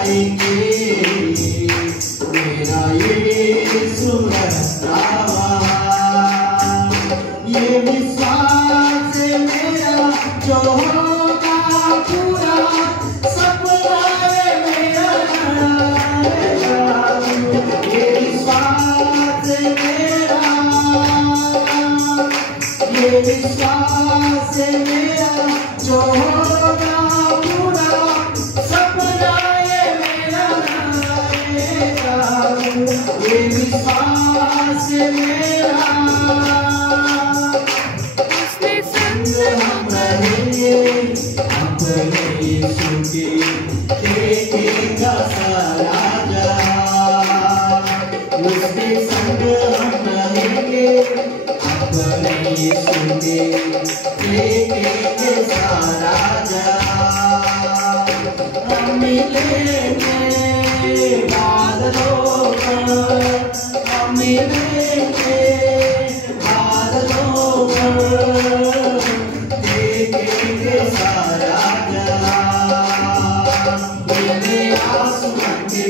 गाएंगे मेरा यीशु रहता वहाँ। ये विश्वास है मेरा जो होगा पूरा, सपना है मेरा आएगा। ये विश्वास है मेरा, ये विश्वास है मेरा जो होगा पूरा, सपना है मेरा आएगा। ये विश्वास है मेरा, उसके संग हम रहेंगे अपने यीशु की देखेगा सारा जहां। उसके संग हम रहेंगे अपने यीशु की देखेंगे सारा जहां। हम मिलेंगे बादलों पर, हम मिलेंगे बादलों पर, देखेंगे सारा जहां। मेरे आसमान के